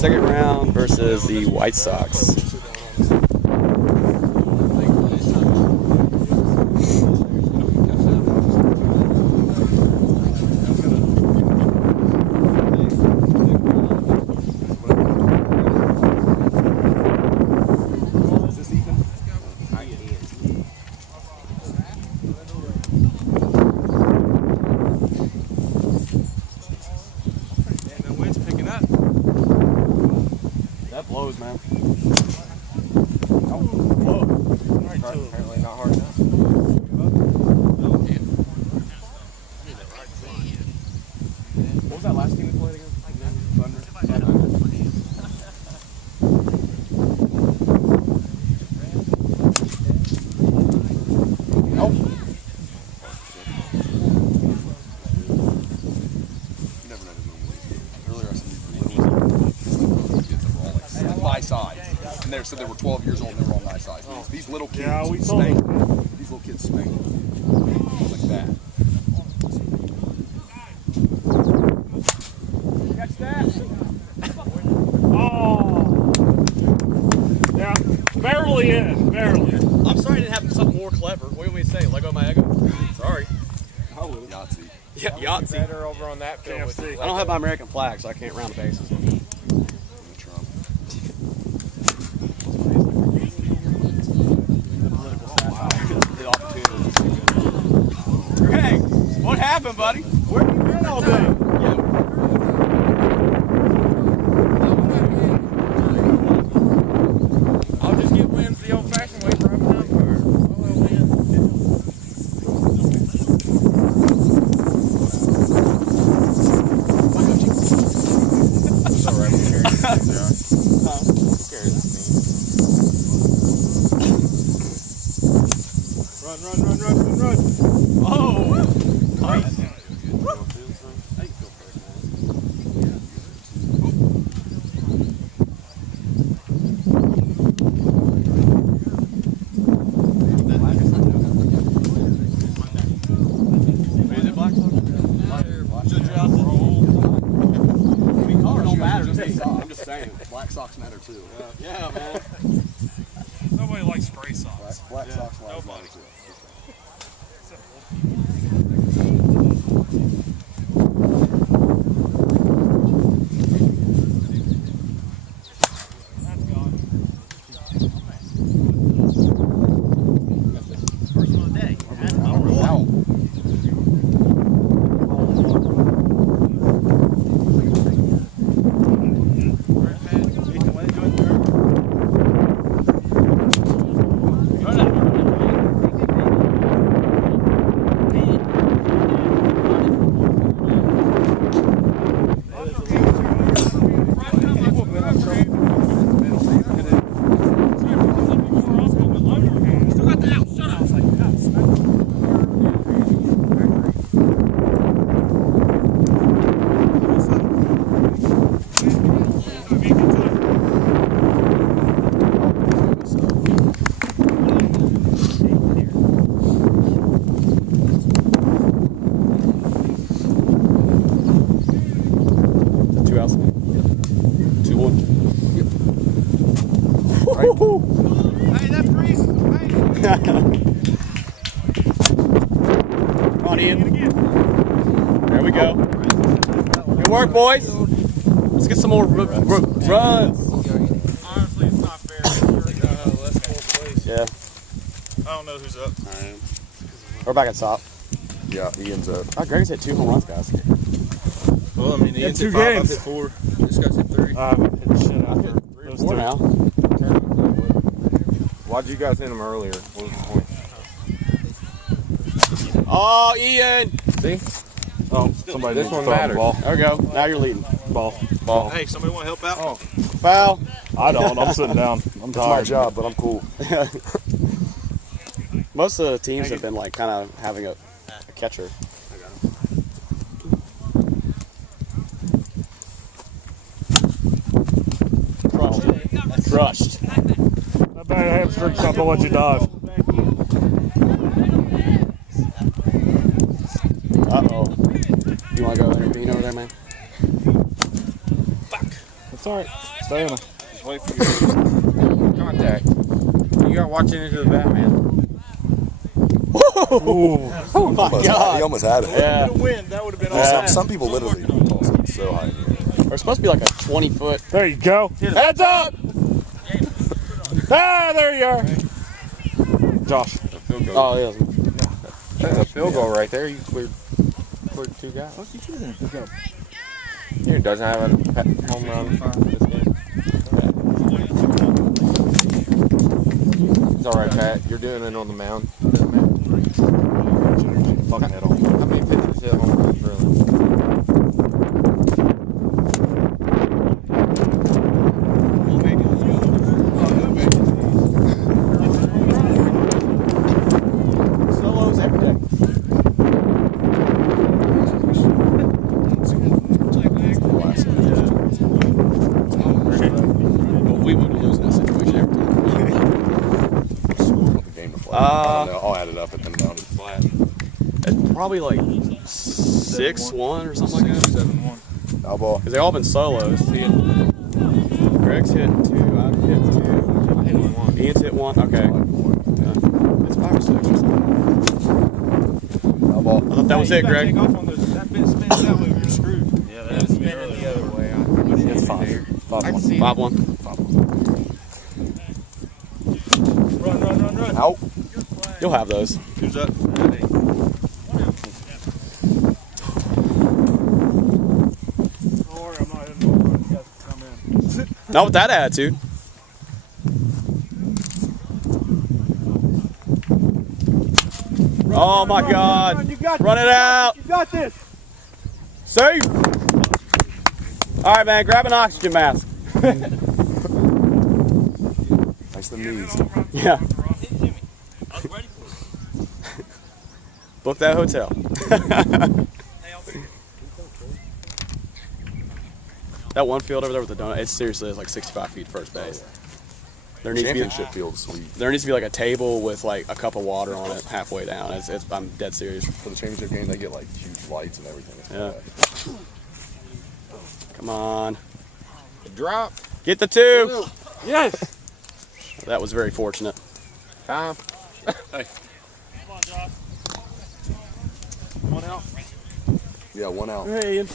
Second round versus the White Sox. That blows, man. Oh, whoa. Apparently not hard enough. What was that last team we played against? Thunder? Oh. You never know his own ways. Earlier I said my size, and they said they were 12 years old and they were all my size. These little kids spank. These little kids spank like that. Catch that! Oh, yeah, barely in, barely. I'm sorry I didn't have something more clever. What do you want me to say? Lego my ego? Sorry. Yahtzee. Yeah, Yahtzee. Better over on that field. I don't have my American flag, so I can't round the bases. Hey, what happened, buddy? Where have you been all day? I'll just get wins the old-fashioned way for having an umpire. It's all right, I'm carrying Run. Oh! Nice. Is it black? I mean, color don't matter to me. I'm just saying, black socks matter too. Yeah, man. Nobody likes gray socks. Black socks matter too. Hey, that freeze is amazing. Come on, Ian. There we go. Good work, boys. Let's get some more runs. Honestly, it's not fair. Let's place. Yeah. I don't know who's up. We're back at top. Yeah, Ian's up. Oh, Greg's hit 2 home runs, guys. Well, I mean, Ian's hit 5, I've hit 4. This guy's hit 3. I've hit shit after 3 or 4 now. Why'd you guys hit him earlier? What was the point? Oh, Ian! See? Oh, somebody This needs to one throw the matters. ball. There we go. Now you're leading. Ball. Hey, somebody want to help out? Oh, Foul. I don't. I'm sitting down. I'm it's my tired. job, but I'm cool. Most of the teams have been like kind of having a catcher. Crushed. That bad hamstring's not gonna let you dive. Uh-oh. You want to go intervene over there, man? That's It's all right. Stay in there. Just wait for your contact. You got watching into the bat, man. Ooh. Oh my God. He almost had it. Yeah. That would have been Some people literally toss it so high in the air. There's supposed to be like a 20-foot. There you go. Heads up. Ah, there you are. Josh. Oh, yeah. That's a field goal right there. You cleared 2 guys. What's he doing? Go. He doesn't have a home run this game. It's all right, Pat. You're doing it on the mound. Fucking head on. How many pitchers hit home runs, really? Solos every day. We would lose in that situation every time. The game to flat. I don't know. I'll add it up and then down to flat. It's probably like 6-1 or something like that. 7-1. Foul ball. Because they've all been solos. Greg's hit 2, I've hit 2. I hit 1. Ian's hit 1. Okay. It's 5 or 6 or something. Foul ball. I thought that was it, Greg. Take off on those. That bit spins that way, we were screwed. Yeah, that's spinning the other way. It's 5. 5-1. 5-1. Run. Out. You'll have those. Who's up? Not with that attitude. Oh my God. Run it out. You got this. Safe. All right, man. Grab an oxygen mask. Nice the knees. Yeah. Book that hotel. That one field over there with the donut, it seriously is like 65 feet first base. There needs to be Championship field, sweet. There needs to be like a table with like a cup of water on it halfway down. I'm dead serious. For the championship game, they get like huge lights and everything. Yeah. Come on. Drop. Get the 2. Yes. That was very fortunate. Time. Hey. Come on, Josh. 1 out. Yeah, 1 out. Hey, Ian.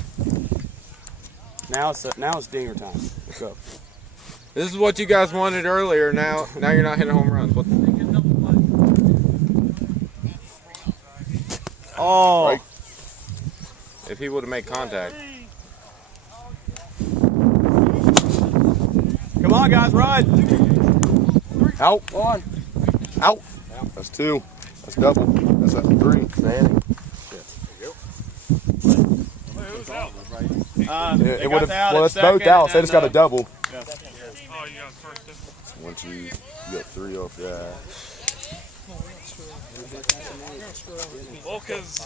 Now it's dinger time. What's up? This is what you guys wanted earlier. Now you're not hitting home runs. What? Oh. Right. If he would have made contact. Come on, guys, run. Out. On. Out. That's 2. That's double. That's a 3. Standing. It would have. Well, it's both outs. They just got a double. Oh, you got first. So once you get 3 off that. Well, because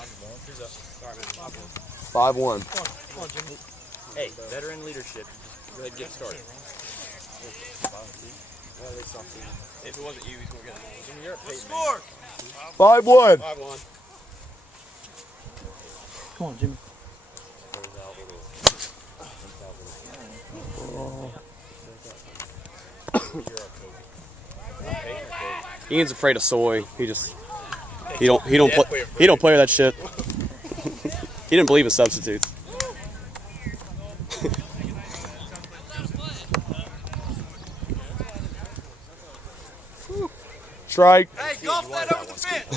5-1. Hey, veteran leadership. Go ahead and get started. If it wasn't you, he's going to get it. score. 5-1. 5-1. Come on, Jimmy. Ian's afraid of soy. He don't play with that shit. He didn't believe in substitutes. Strike. Hey, golf that over the fence.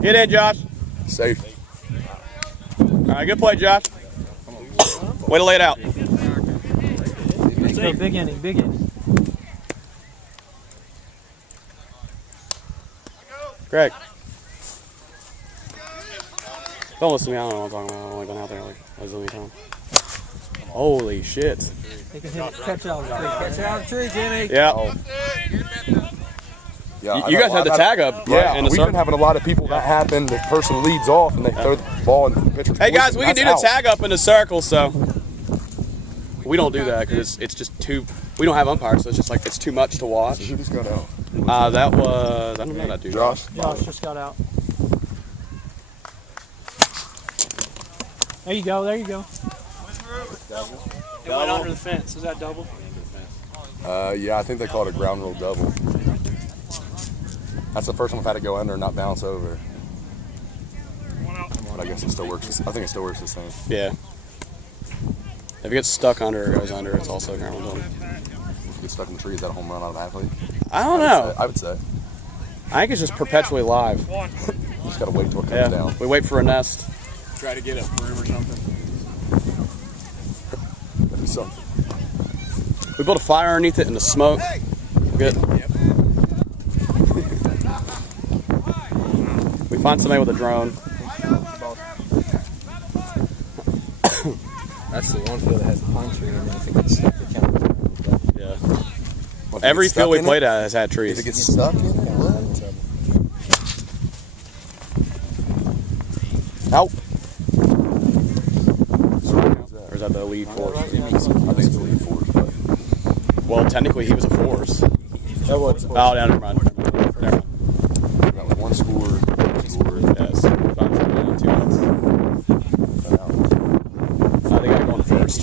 Get in, Josh. Safe. All right, good play, Josh. Way to lay it out. Let's go, big inning, big inning. Greg. Don't listen to me. I don't know what I'm talking about. I've only been out there like a zillion times. Holy shit. They can hit catch out of the tree. Catch out of the tree, Jimmy. Yeah. Oh. Yeah, You guys have the tag up, right? Yeah, in the we've circle. been having a lot of people that happen. The person leads off and they throw the ball and the pitcher. Hey guys, we can do the That's out. tag up in the circle, so we don't do that because it's just too. We don't have umpires, so it's just like it's too much to watch. Who just got out? That was I don't know that dude. Josh. Josh just got out. There you go. There you go. It went under the fence. Is that double? Yeah, I think they call it a ground rule double. That's the first one I've had to go under and not bounce over. But I guess it still works. I think it still works the same. Yeah. If it gets stuck under or goes under, it's also ground rule double. If you get stuck in the tree, is that a home run automatically? I don't know. I would say. I think it's just perpetually live. Just gotta wait till it comes down. We wait for a nest. Try to get a broom or something. That'd be something. We built a fire underneath it and the smoke. Good. Yep. We find somebody with a drone. That's the one field that has the pine tree, and then if it gets stuck, it counts. Yeah. What, Every field we played at has had If trees. it gets stuck in it, what? Out. Or is that the lead force? I think it's the lead force, but Well, technically he was a force. That was. Oh, yeah, never mind. Never mind. that was one score. Yes. 2 outs. I think I'm going first.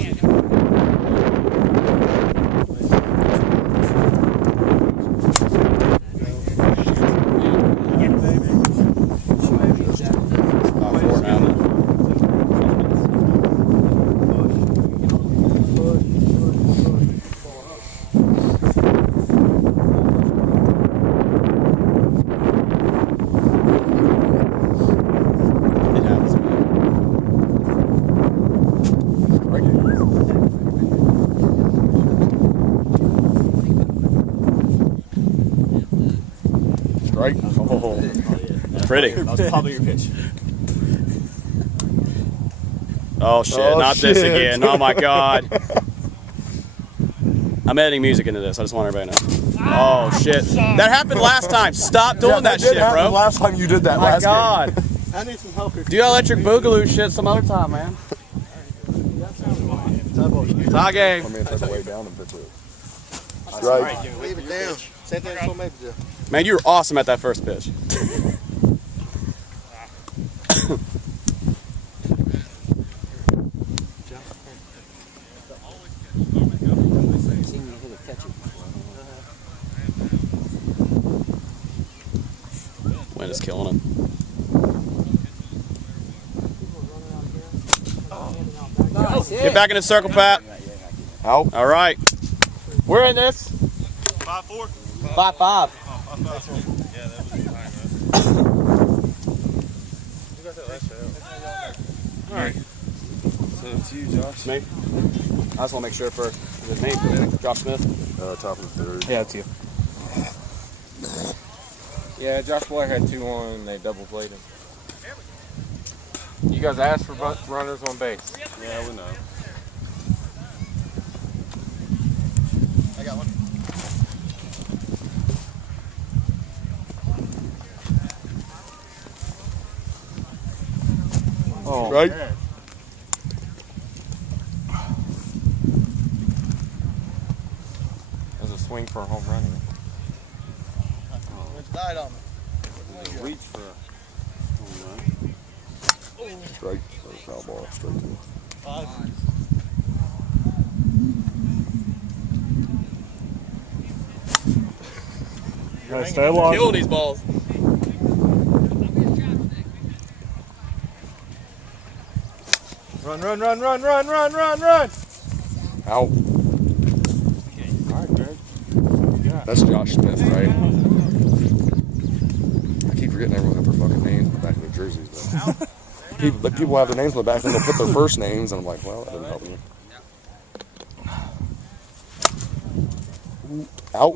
Four now. It happens. Strike. Oh, pretty. That was probably your pitch. Oh shit, Oh, not shit. this again. Oh my god. I'm adding music into this. I just want everybody to know. Oh shit. That happened last time. Stop doing that shit, bro. Last time you did that. Oh my last god. I need some help here. Do electric boogaloo shit some other time, man. Tie game. game. I mean, take it way down and pitch it. Strike. Leave it down. Same thing as maybe do. Man, you were awesome at that first pitch. Wind is killing him. Get back in the circle, Pat. Out. All right. We're in this. 5-4. 5-5. Yeah, that was fine, man. You got that last shot. All right. So it's you, Josh. Me. I just want to make sure for his name. Josh Smith. Top of the third. Yeah, it's you. Yeah, Josh Blair had 2 on and they double played him. You guys asked for runners on base. Yeah, we know. I got one. Oh. Right. There's a swing for a home run. It's died on me. Reach for a Strike. Foul ball. Strike 2. 5. Stay alive. Kill these balls. run, run, run, run, run, run, run, run. Out. All right, Greg. That's Josh Smith, right? I keep forgetting everyone have their fucking names on the back of their jerseys, but people have their names on the back and they'll put their first names, and I'm like, well, that doesn't help me. Out.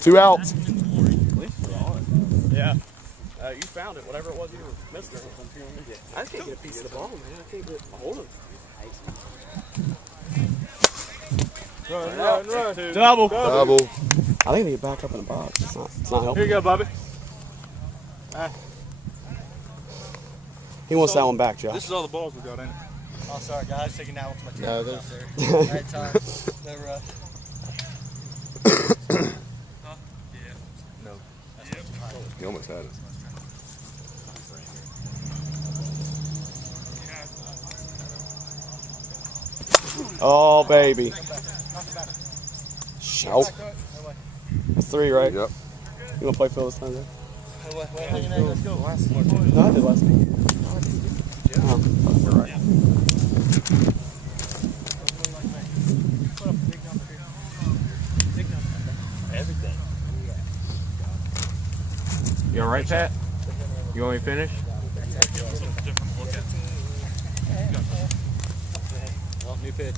2 outs. Yeah. You found it, whatever it was you were missing. I can't get a piece of the ball, man. I can't get a hold of it. Run, run, run. Double. Double. I think they get back up in the box. It's not helping. Here you go, Bobby. He wants that one back, Josh. This is all the balls we got, ain't it? Oh, sorry, guys. Taking that one to my No, out there's. there. Right time. No rush. No. He almost had it. Oh, baby. Out. That's 3, right? Yep. You want to play Phil this time, then? Let's go. No, I did last week. Oh, you're right. Everything. You all right, Pat? You want me to finish? Oh, new pitch.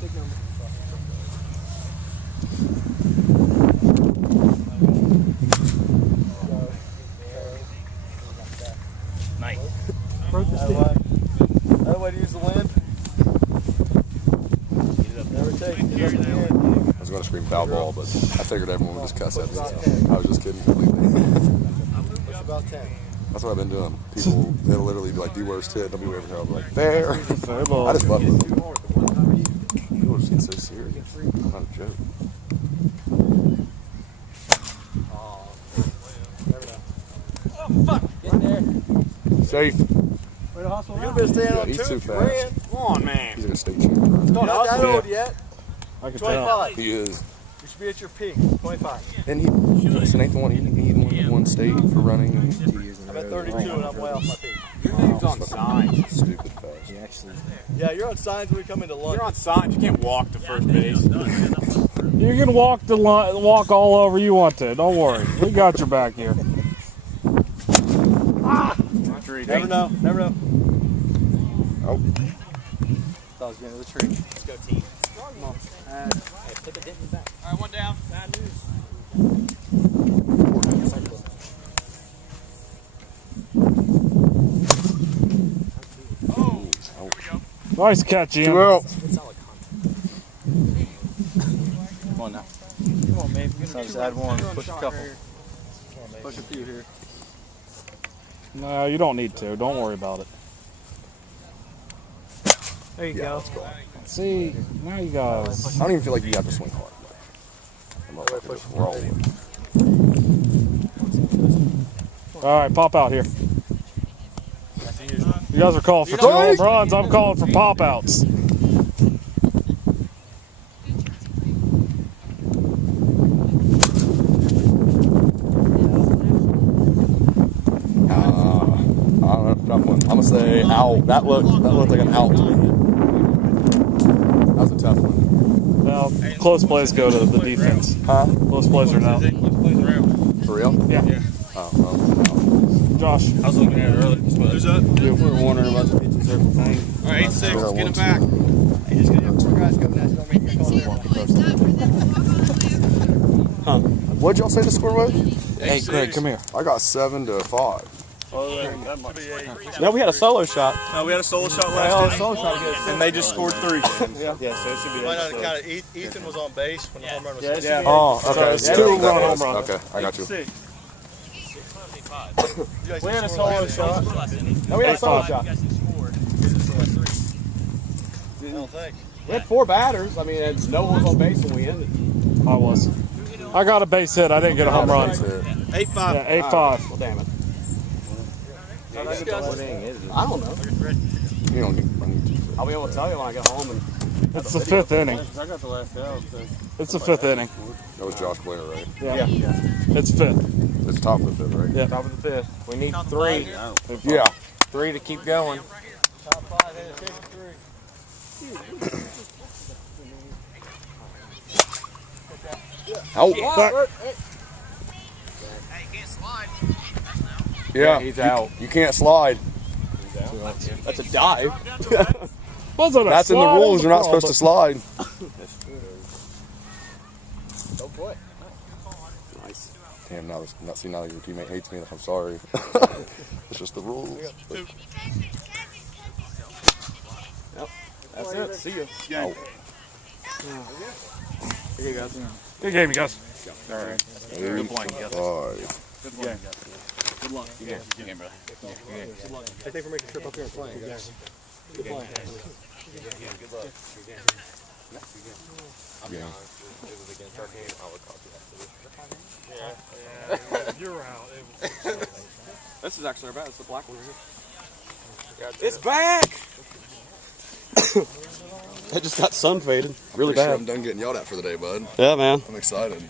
Big number. Nice. That way to use the wind. Never take it. I was going to scream foul ball, but I figured everyone would just cuss at me. So I was just kidding completely. It's about 10. That's what I've been doing. People, they'll literally be like, the worst hit. They'll be waving her. I'm like, fair. Fair ball. I just fuck with them. People just get so serious. Not a joke. Safe. You're going to be staying on He's 2 too if you fast. ran. Come on, man. He's a state champion. Not that old yet. I can tell. 25. He is. You should be at your peak. 25. And he, Jason ain't the one. He won state for running. And I'm at 32 and I'm way off my peak. Your name's on signs. stupid fast. Yeah, you're on signs when we come into lunch. You're on signs. You can't walk to first base. You can walk the line, walk all over you want to. Don't worry. We got your back here. Never know. Never know. Oh. Thought I was getting to the tree. Let's go, team. Come on. Put the dip in the back. All right, one down. Bad news. Oh. Nice catch, Ian. 2 out. Come on now. Come on, man. So I just add one. Push a couple. Push a few here. No, you don't need to. Don't worry about it. There you go. See, now you guys. I don't even feel like you have to swing hard. I'm not like just rolling. All right, pop out here. You guys are calling for 2 home runs. I'm calling for pop outs. Tough one. I'm gonna say out. That looked like an out to me. That was a tough one. Now, close plays go to the defense. Huh? Close plays are out. For real? Yeah. Oh, well. Josh. I was looking at it earlier. Who's up? We were wondering about the pitching circle thing. All right, 8-6. Get him back. Hey, just gonna have 4 guys coming at you. Don't make me call there. What'd y'all say the score was? Hey, Greg, come here. I got 7-5. No, we had a solo shot. We had a solo shot Oh, last solo shot against. and they just scored 3. Yeah, so it should be. Might not have counted. Ethan was on base when the home run was hit. Yeah. Oh, okay. it's 2 home runs. Okay, I got you. We had a solo shot. No, we had a solo shot. I don't think. We had 4 batters. I mean, and no one was on base when we ended. I was. I got a base hit. I didn't get a home run. 8-5. Yeah, 8-5. Well, damn it. What inning is it? I don't know. You don't need I'll be able to tell you when I get home. And It's the 5th inning. I got the last out. So. It's the 5th inning. That was Josh Blair, right? yeah. It's 5th. It's top of the 5th, right? Yeah. Top of the 5th. We need 3. Yeah. 3 to keep going. Top 5 and it's 3. Out. Yeah. He's out. You can't slide. That's a dive. Wasn't a That's in the slide, rules. it You're was not a supposed to slide. Oh boy. Nice. Damn, now that your teammate hates me, I'm sorry. It's just the rules. Yep. That's it. See you. Out. Here you guys. Good game, you guys. All right. Good playing, guys. Bye. Good game. Good luck. Good game, brother. Good luck. Hey, thanks for making a trip up here and playing, guys. Good playing. Good luck. Yeah. It was against our team. I would copy that. Yeah, you're out. This is actually our bad. It's the black one right here. Gotcha. It's back! It just got sun faded. Really Pretty sure bad. I'm done getting yelled at for the day, bud. Yeah, man. I'm excited.